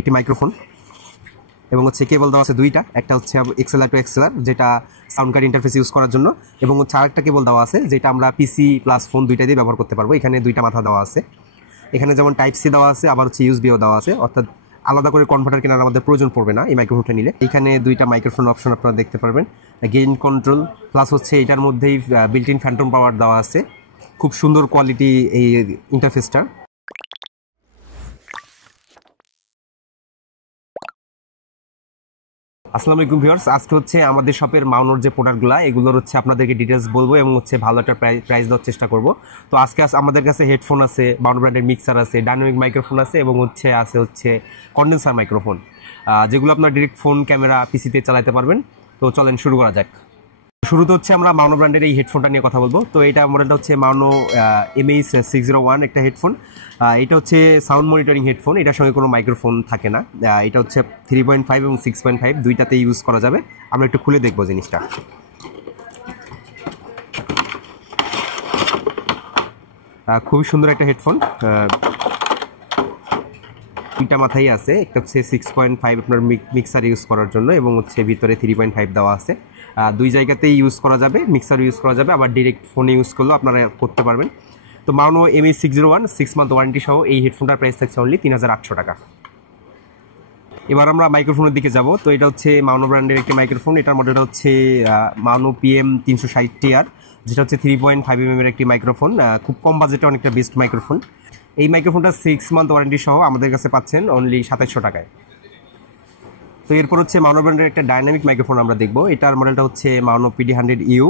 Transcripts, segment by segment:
একটি মাইক্রোফোন এবং হচ্ছে কেবল দেওয়া আছে দুইটা, একটা হচ্ছে এক্সএলআর টু এক্সএলআর যেটা সাউন্ড কার্ড ইন্টারফেস ইউজ করার জন্য, এবং হচ্ছে আরেকটা কেবল দেওয়া আছে যেটা আমরা পিসি প্লাস ফোন দুইটা দিয়ে ব্যবহার করতে পারবো। এখানে দুইটা মাথা দেওয়া আছে, এখানে যেমন টাইপ সি দেওয়া আছে, আবার হচ্ছে ইউএসবিও দেওয়া আছে, অর্থাৎ আলাদা করে কনভার্টার কেনার আমাদের প্রয়োজন পড়বে না এই মাইক্রোফোনটা নিলে। এখানে দুইটা মাইক্রোফোন অপশন আপনারা দেখতে পারবেন, গেইন কন্ট্রোল প্লাস হচ্ছে এটার মধ্যেই বিল্ট ইন ফ্যান্টম পাওয়ার দেওয়া আছে। খুব সুন্দর কোয়ালিটি এই ইন্টারফেসটা। আসসালামু আলাইকুম ভিউয়ার্স, আজকে হচ্ছে আমাদের শপের মাউনোর যে প্রোডাক্টগুলো এগুলোর হচ্ছে আপনাদেরকে ডিটেলস বলবো এবং হচ্ছে ভালো একটা প্রাইস দেওয়ার চেষ্টা করব। তো আজকে আমাদের কাছে হেডফোন আছে, মাউনো ব্র্যান্ডের মিক্সার আছে, ডাইনামিক মাইক্রোফোন আছে এবং হচ্ছে কন্ডেন্সার মাইক্রোফোন, যেগুলো আপনার ডিরেক্ট ফোন ক্যামেরা পিসিতে চালাতে পারবেন। তো চলেন শুরু করা যাক। শুরুতে হচ্ছে আমরা মাউনো ব্র্যান্ডের এই হেডফোনটা নিয়ে কথা বলবো। তো এটা মডেলটা হচ্ছে মাউনো MH601 একটা হেডফোন। এটা হচ্ছে সাউন্ড মনিটরিং হেডফোন, এটার সঙ্গে কোনো মাইক্রোফোন থাকে না। এটা হচ্ছে 3.5 এবং 6.5 দুইটাতে ইউজ করা যাবে। আমরা একটু খুলে দেখবো জিনিসটা। খুবই সুন্দর একটা হেডফোন, দুইটা মাথাই আছে, একটা হচ্ছে 6.5 আপনার মিক্সার ইউজ করার জন্য এবং হচ্ছে ভিতরে 3.5 দেওয়া আছে। দুই জায়গাতেই ইউজ করা যাবে, মিক্সার ইউজ করা যাবে, আবার ডিরেক্ট ফোনে ইউজ করলেও আপনারা করতে পারবেন। তো মাউনো MH601 6 মান্থ ওয়ারেন্টি সহ এই হেডফোনটার প্রাইস থাকছে অনলি 3800 টাকা। এবার আমরা মাইক্রোফোনের দিকে যাব। তো এটা হচ্ছে মাউনো ব্র্যান্ডের একটি মাইক্রোফোন, এটার মডেলটা হচ্ছে মাউনো PM360TR, যেটা হচ্ছে 3.5mm এর একটি মাইক্রোফোন। খুব কম বাজেটে অনেকটা বেস্ট মাইক্রোফোন। এই মাইক্রোফোনটা 6 মান্থ ওয়ারেন্টি সহ আমাদের কাছে পাচ্ছেন অনলি 2700 টাকায়। তো এরপর হচ্ছে মাউনো ব্র্যান্ডের একটা ডাইনামিক মাইক্রোফোন আমরা দেখবো। এটার মডেলটা হচ্ছে মাউনো PD100U,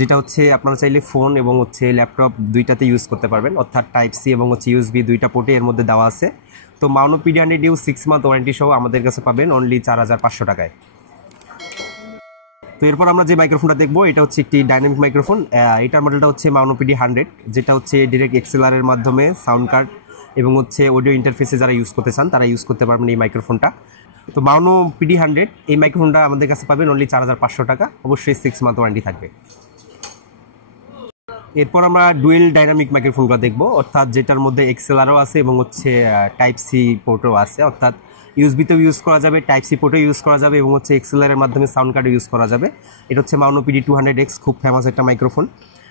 যেটা হচ্ছে আপনারা চাইলে ফোন এবং হচ্ছে ল্যাপটপ দুইটাতে ইউজ করতে পারবেন, অর্থাৎ টাইপ সি এবং হচ্ছে ইউএসবি দুইটা পোর্টে এর মধ্যে দেওয়া আছে। তো মাউনো PD100U 6 মান্থ ওয়ারেন্টি সহ আমাদের কাছে পাবেন অনলি 4500 টাকায়। তো এরপর আমরা যে মাইক্রোফোনটা দেখবো এটা হচ্ছে একটি ডাইনামিক মাইক্রোফোন। এটার মডেলটা হচ্ছে মাউনো PD100, যেটা হচ্ছে ডিরেক্ট এক্সএলআর এর মাধ্যমে সাউন্ড কার্ড এবং হচ্ছে অডিও ইন্টারফেসে যারা ইউজ করতে চান তারা ইউজ করতে পারবেন এই মাইক্রোফোনটা। তো মাউনো PD100 এই মাইক্রোফোনটা আমাদের কাছে পাবেন অনলি 4500 টাকা, অবশ্যই 6 মান্থ ওয়ারেন্টি থাকবে। এরপর আমরা ডুয়েল ডাইনামিক মাইক্রোফোনগুলো দেখবো, অর্থাৎ যেটার মধ্যে এক্সএলআরও আছে এবং হচ্ছে টাইপ সি পোর্টও আছে, অর্থাৎ ইউএসবিতেও ইউজ করা যাবে, টাইপ সি পোর্টও ইউজ করা যাবে এবং হচ্ছে এক্সএলআর এর মাধ্যমে সাউন্ড কার্ডও ইউজ করা যাবে। এটা হচ্ছে মাউনো PD200X, খুব ফেমাস একটা মাইক্রোফোন,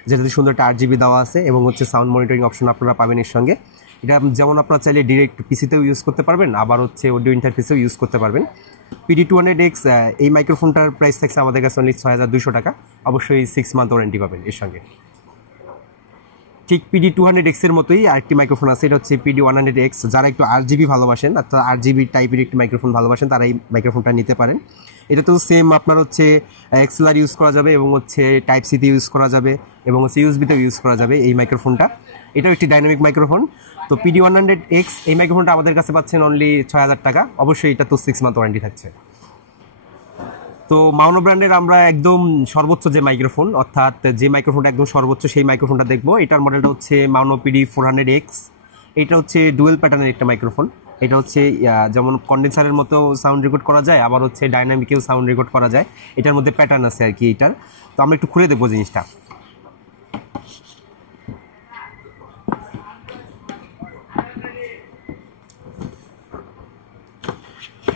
যেটাতে সুন্দর একটা 8GB দেওয়া আছে এবং হচ্ছে সাউন্ড মনিটরিং অপশন আপনারা পাবেন এর সঙ্গে। এটা যেমন আপনারা চাইলে ডিরেক্ট পিসিতেও ইউজ করতে পারবেন, আবার হচ্ছে অডিও ইন্টারফেসেও ইউজ করতে পারবেন। PD200X এই মাইক্রোফোনটার প্রাইস থাকছে আমাদের কাছে অনলি 6200 টাকা, অবশ্যই 6 মান্থ ওয়ারেন্টি পাবেন এর সঙ্গে। ঠিক PD200X এর মতোই আরেকটি মাইক্রোফোন আছে, এটা হচ্ছে PD100X। যারা একটু RGB ভালোবাসেন, অর্থাৎ RGB টাইপের একটি মাইক্রোফোন ভালোবাসেন, তারা এই মাইক্রোফোনটা নিতে পারেন। এটা তো সেম আপনার হচ্ছে XLR ইউজ করা যাবে এবং হচ্ছে টাইপ সিতে ইউজ করা যাবে এবং হচ্ছে ইউএসবিতেও ইউজ করা যাবে এই মাইক্রোফোনটা। এটাও একটি ডাইনামিক মাইক্রোফোন। তো PD100X এই মাইক্রোফোনটা আমাদের কাছে পাচ্ছেন অনলি 6000 টাকা, অবশ্যই এটা তো 6 মান্থ ওয়ারেন্টি থাকছে। তো মাউনো ব্র্যান্ডের আমরা একদম সর্বোচ্চ যে মাইক্রোফোন, অর্থাৎ যে মাইক্রোফোনটা একদম সর্বোচ্চ সেই মাইক্রোফোনটা দেখবো। এটার মডেলটা হচ্ছে মাউনো PD400X। এটা হচ্ছে ডুয়েল প্যাটার্নের একটা মাইক্রোফোন। এটা হচ্ছে যেমন কন্ডেন্সারের মতো সাউন্ড রেকর্ড করা যায়, আবার হচ্ছে ডাইনামিকেও সাউন্ড রেকর্ড করা যায়। এটার মধ্যে প্যাটার্ন আছে আর কি এটার। তো আমরা একটু খুলে দেখবো জিনিসটা।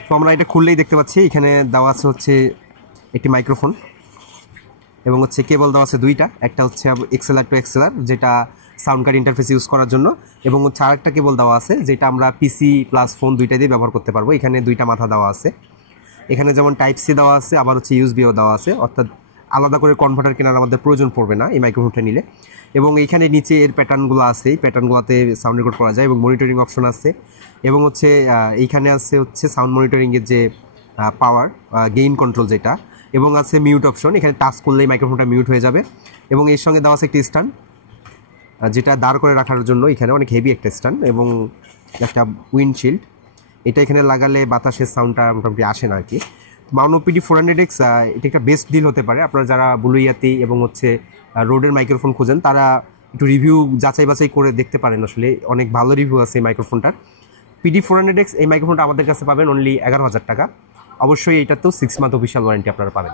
তো আমরা এটা খুললেই দেখতে পাচ্ছি এখানে দেওয়া আছে হচ্ছে একটি মাইক্রোফোন এবং হচ্ছে কেবল দেওয়া আছে দুইটা, একটা হচ্ছে এক্সএলআর টু এক্সএলআর যেটা সাউন্ড কার্ড ইন্টারফেস ইউজ করার জন্য, এবং হচ্ছে আরেকটা কেবল দেওয়া আছে যেটা আমরা পিসি প্লাস ফোন দুইটা দিয়ে ব্যবহার করতে পারবো। এখানে দুইটা মাথা দেওয়া আছে, এখানে যেমন টাইপ সি দেওয়া আছে, আবার হচ্ছে ইউএসবিও দেওয়া আছে, অর্থাৎ আলাদা করে কনভার্টার কেনার আমাদের প্রয়োজন পড়বে না এই মাইক্রোফোনটা নিলে। এবং এইখানে নিচে এর প্যাটার্নগুলো আছে, এই প্যাটার্নগুলোতে সাউন্ড রেকর্ড করা যায় এবং মনিটরিং অপশন আছে এবং হচ্ছে এইখানে আছে হচ্ছে সাউন্ড মনিটরিংয়ের যে পাওয়ার গেইন কন্ট্রোল যেটা, এবং আছে মিউট অপশন। এখানে টাচ করলেই মাইক্রোফোনটা মিউট হয়ে যাবে এবং এর সঙ্গে দেওয়া আছে একটি স্ট্যান্ড, যেটা দাঁড় করে রাখার জন্য এখানে অনেক হেভি একটা স্ট্যান্ড এবং একটা উইন্ডশিল্ড। এটা এখানে লাগালে বাতাসের সাউন্ডটা মোটামুটি আসে না আর কি। মাউনো PD400X এটা একটা বেস্ট ডিল হতে পারে। আপনারা যারা ব্লু ইয়াতি এবং হচ্ছে রোডের মাইক্রোফোন খুঁজেন তারা একটু রিভিউ যাচাই বাছাই করে দেখতে পারেন, আসলে অনেক ভালো রিভিউ আছে এই মাইক্রোফোনটার। PD400X এই মাইক্রোফোনটা আমাদের কাছে পাবেন অনলি 11000 টাকা, অবশ্যই এটা তো 6 মান্থ অফিসিয়াল ওয়ারেন্টি আপনারা পাবেন।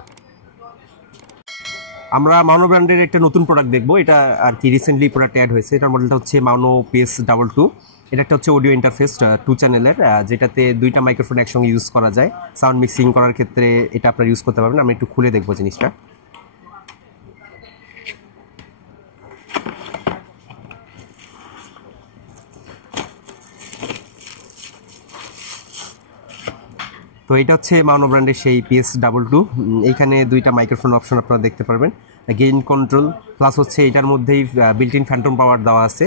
আমরা মাউনো ব্র্যান্ডের একটা নতুন প্রোডাক্ট দেখবো, এটা আর কি রিসেন্টলি প্রোডাক্ট অ্যাড হয়েছে। এটার মডেলটা হচ্ছে মাউনো PS22। এটা একটা হচ্ছে অডিও ইন্টারফেস 2 চ্যানেলের, যেটাতে 2টা মাইক্রোফোন একসঙ্গে ইউজ করা যায়। সাউন্ড মিক্সিং করার ক্ষেত্রে এটা আপনারা ইউজ করতে পারবেন। আমি একটু খুলে দেখবো জিনিসটা। তো এটা হচ্ছে মাউনো ব্র্যান্ডের সেই PS22। এইখানে 2টা মাইক্রোফোন অপশন আপনারা দেখতে পারবেন, গেইন কন্ট্রোল প্লাস হচ্ছে এটার মধ্যেই বিল্ট ইন ফ্যান্টম পাওয়ার দেওয়া আছে।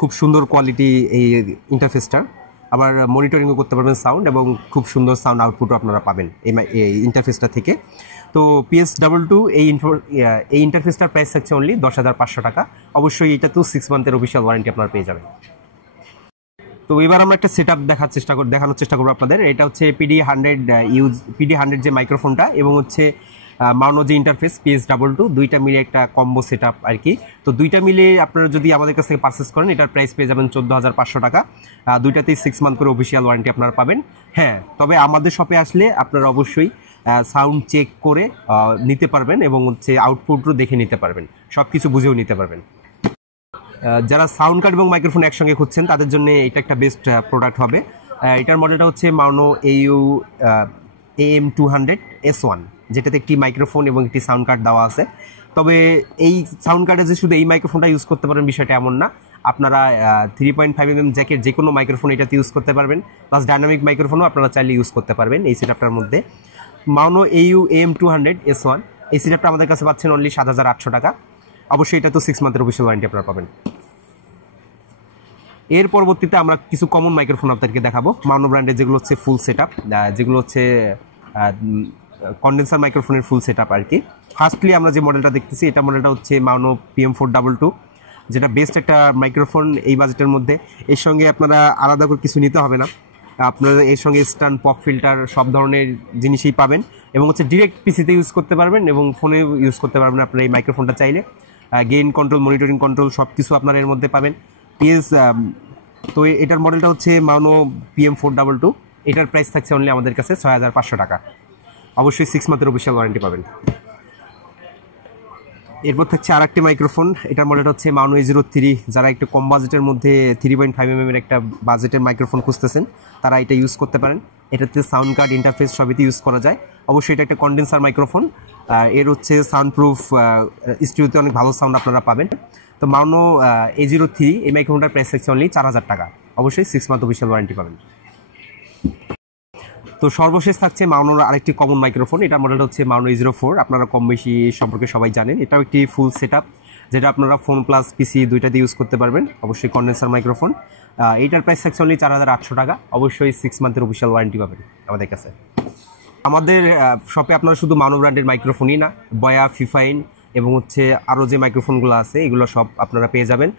খুব সুন্দর কোয়ালিটি এই ইন্টারফেসটার। আবার মনিটরিংও করতে পারবেন সাউন্ড, এবং খুব সুন্দর সাউন্ড আউটপুটও আপনারা পাবেন এই ইন্টারফেসটা থেকে। তো PS22 এই ইন্টারফেসটার প্রাইস থাকছে অনলি 10,500 টাকা। অবশ্যই এটা তো 6 মান্থের অফিসিয়াল ওয়ারেন্টি আপনারা পেয়ে যাবেন। তো এবার আমরা একটা সেটআপ দেখানোর চেষ্টা করবো আপনাদের। এটা হচ্ছে PD100 যে মাইক্রোফোনটা, এবং হচ্ছে মাউনো যে ইন্টারফেস PS22, 2টা মিলে একটা কম্বো সেটআপ আর কি। তো 2টা মিলে আপনারা যদি আমাদের কাছ থেকে পারচেস করেন, এটার প্রাইস পেয়ে যাবেন 14,500 টাকা। 2টাতেই 6 মান্থ করে অফিসিয়াল ওয়ারেন্টি আপনারা পাবেন। হ্যাঁ, তবে আমাদের শপে আসলে আপনারা অবশ্যই সাউন্ড চেক করে নিতে পারবেন, এবং হচ্ছে আউটপুটও দেখে নিতে পারবেন, সব কিছু বুঝেও নিতে পারবেন। যারা সাউন্ড কার্ড এবং মাইক্রোফোন একসঙ্গে খুঁজছেন তাদের জন্য এটা একটা বেস্ট প্রোডাক্ট হবে। এটার মডেলটা হচ্ছে মাউনো AM200S1, যেটাতে একটি মাইক্রোফোন এবং একটি সাউন্ড কার্ড দেওয়া আছে। তবে এই সাউন্ড কার্ডে যে শুধু এই মাইক্রোফোনটা ইউজ করতে পারেন বিষয়টা এমন না, আপনারা 3.5mm জ্যাকের যে কোনো মাইক্রোফোন এটাতে ইউজ করতে পারবেন, প্লাস ডাইনামিক মাইক্রোফোনও আপনারা চাইলে ইউজ করতে পারবেন এই সেটআপটার মধ্যে। মাউনো AM200S1 এই সেটআপটা আমাদের কাছে পাচ্ছেন অনলি 7,800 টাকা। অবশ্যই এটা তো 6 মান্থের অফিসিয়াল ওয়ারেন্টি আপনারা পাবেন। এর পরবর্তীতে আমরা কিছু কমন মাইক্রোফোন আপনাদেরকে দেখাবো, মাউনো ব্র্যান্ডের, যেগুলো হচ্ছে ফুল সেটআপ, যেগুলো হচ্ছে কন্ডেন্সার মাইক্রোফোনের ফুল সেটআপ আর কি। ফার্স্টলি আমরা যে মডেলটা দেখতেছি, এটা মডেলটা হচ্ছে মাউনো PM422, যেটা বেস্ট একটা মাইক্রোফোন এই বাজেটের মধ্যে। এর সঙ্গে আপনারা আলাদা করে কিছু নিতে হবে না, আপনারা এর সঙ্গে স্ট্যান্ড, পপ ফিল্টার সব ধরনের জিনিসই পাবেন, এবং হচ্ছে ডিরেক্ট পিসিতে ইউজ করতে পারবেন এবং ফোনে ইউজ করতে পারবেন আপনারা এই মাইক্রোফোনটা চাইলে। গেইন কন্ট্রোল, মনিটরিং কন্ট্রোল সব কিছু আপনারা এর মধ্যে পাবেন। তো এটার মডেলটা হচ্ছে মাউনো PM422। এটার প্রাইস থাকছে অনলি আমাদের কাছে 6,500 টাকা। অবশ্যই 6 মান্থের অফিসিয়াল ওয়ারেন্টি পাবেন। এরপর থাকছে আর একটি মাইক্রোফোন, এটার মডেলটা হচ্ছে মাউনো A03। যারা একটু কম বাজেটের মধ্যে 3.5mm এর একটা বাজেটের মাইক্রোফোন খুঁজতেছেন, তারা এটা ইউজ করতে পারেন। এটাতে সাউন্ড কার্ড, ইন্টারফেস সবইতে ইউজ করা যায়। অবশ্যই এটা একটা কন্ডেন্সার মাইক্রোফোন। এর হচ্ছে সাউন্ড প্রুফ, স্টুডিওতে অনেক ভালো সাউন্ড আপনারা পাবেন। তো মাউনো A03 এই মাইক্রোফোনটার প্রাইস থাকছে অনলি 4,000 টাকা। অবশ্যই 6 মান্থ অফিসিয়াল ওয়ারেন্টি পাবেন। তো সর্বশেষ থাকছে মাউনোর আরেকটি কমন মাইক্রোফোন, এটার মডেলটা হচ্ছে মাউনো A04। আপনারা কম বেশি সম্পর্কে সবাই জানেন। এটাও একটি ফুল সেটআপ, যেটা আপনারা ফোন প্লাস পিসি দুইটাতে ইউজ করতে পারবেন। অবশ্যই কন্ডেন্সার মাইক্রোফোন। এইটার প্রাইস থাকছে অনলি 4,800 টাকা। অবশ্যই 6 মান্থের অফিসিয়াল ওয়ারেন্টি পাবেন আমাদের কাছে। আমাদের শপে আপনারা শুধু মাউনো ব্র্যান্ডের মাইক্রোফোনই না, বয়া, ফিফাইন এবং হচ্ছে আরও যে মাইক্রোফোনগুলো আছে এগুলো সব আপনারা পেয়ে যাবেন,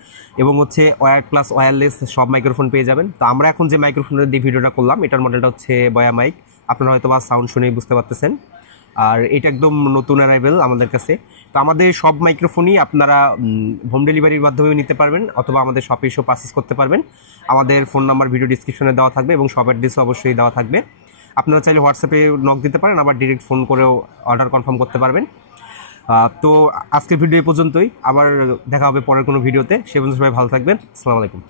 এবং হচ্ছে ওয়্যার প্লাস ওয়্যারলেস সব মাইক্রোফোন পেয়ে যাবেন। তো আমরা এখন যে মাইক্রোফোনের দিয়ে ভিডিওটা করলাম, এটার মডেলটা হচ্ছে বয়া মাইক। আপনারা হয়তো বা সাউন্ড শুনেই বুঝতে পারতেছেন। আর এটা একদম নতুন অ্যারাইভেল আমাদের কাছে। তো আমাদের সব মাইক্রোফোনই আপনারা হোম ডেলিভারির মাধ্যমেও নিতে পারবেন, অথবা আমাদের শপে এসেও পারচেস করতে পারবেন। আমাদের ফোন নাম্বার ভিডিও ডিসক্রিপশনে দেওয়া থাকবে, এবং শপ অ্যাড্রেসও অবশ্যই দেওয়া থাকবে। আপনারা চাইলে হোয়াটসঅ্যাপে নক দিতে পারেন, আবার ডিরেক্ট ফোন করেও অর্ডার কনফার্ম করতে পারবেন। তো আজকের ভিডিও এই পর্যন্তই, আবার দেখা হবে পরের কোনো ভিডিওতে। সে পর্যন্ত সবাই ভালো থাকবেন। আসসালামু আলাইকুম।